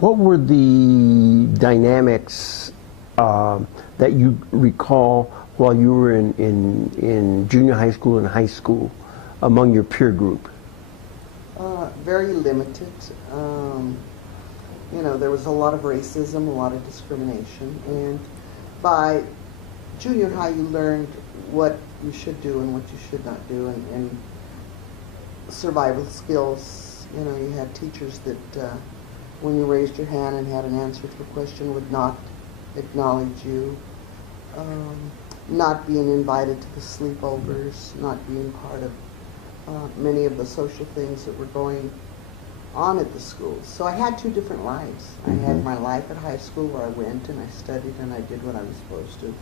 What were the dynamics that you recall while you were in junior high school and high school among your peer group? Very limited. You know, there was a lot of racism, a lot of discrimination, and by junior high you learned what you should do and what you should not do, and survival skills. You know, you had teachers that when you raised your hand and had an answer to a question would not acknowledge you, not being invited to the sleepovers, not being part of many of the social things that were going on at the schools. So I had two different lives. I had my life at high school where I went and I studied and I did what I was supposed to.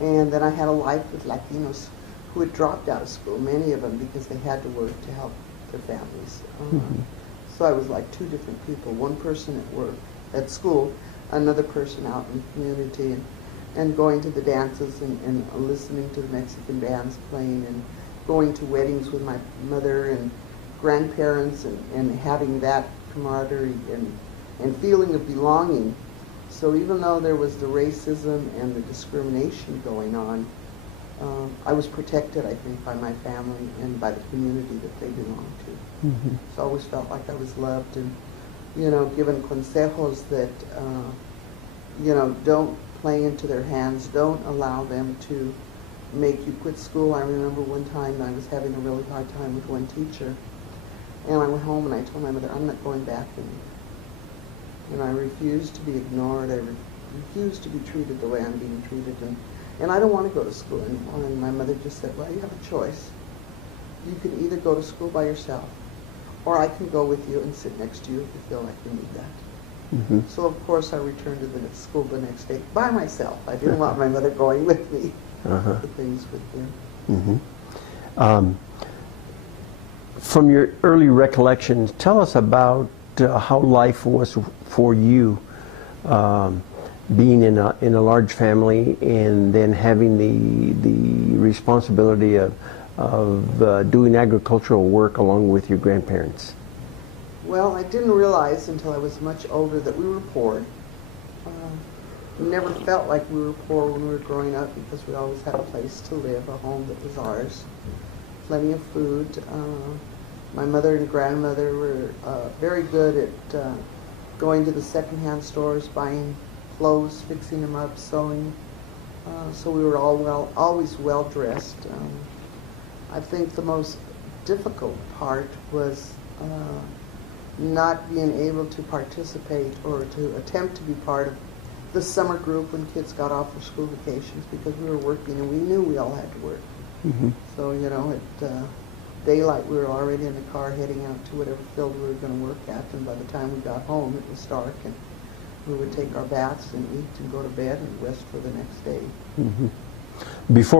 And then I had a life with Latinos who had dropped out of school, many of them because they had to work to help their families. So I was like two different people, one person at work, at school, another person out in the community, and going to the dances and listening to the Mexican bands playing, and going to weddings with my mother and grandparents, and having that camaraderie and feeling of belonging. So even though there was the racism and the discrimination going on, I was protected, I think, by my family and by the community that they belonged to. So I always felt like I was loved and, you know, given consejos that, you know, don't play into their hands, don't allow them to make you quit school. I remember one time I was having a really hard time with one teacher, and I went home and I told my mother, I'm not going back anymore. And I refused to be ignored. I refused to be treated the way I'm being treated, and I don't want to go to school anymore. And my mother just said, well, you have a choice. You can either go to school by yourself, or I can go with you and sit next to you if you feel like you need that. So of course I returned to the school the next day by myself. I didn't want my mother going with me to things with them. From your early recollections, tell us about how life was for you, being in a large family and then having the responsibility of doing agricultural work along with your grandparents. Well, I didn't realize until I was much older that we were poor. We never felt like we were poor when we were growing up because we always had a place to live, a home that was ours, plenty of food. My mother and grandmother were very good at going to the secondhand stores, buying clothes, fixing them up, sewing. So we were always well dressed. I think the most difficult part was not being able to participate or to attempt to be part of the summer group when kids got off for school vacations, because we were working and we knew we all had to work. So, you know, at daylight we were already in the car heading out to whatever field we were going to work at, and by the time we got home it was dark, and we would take our baths and eat and go to bed and rest for the next day. Before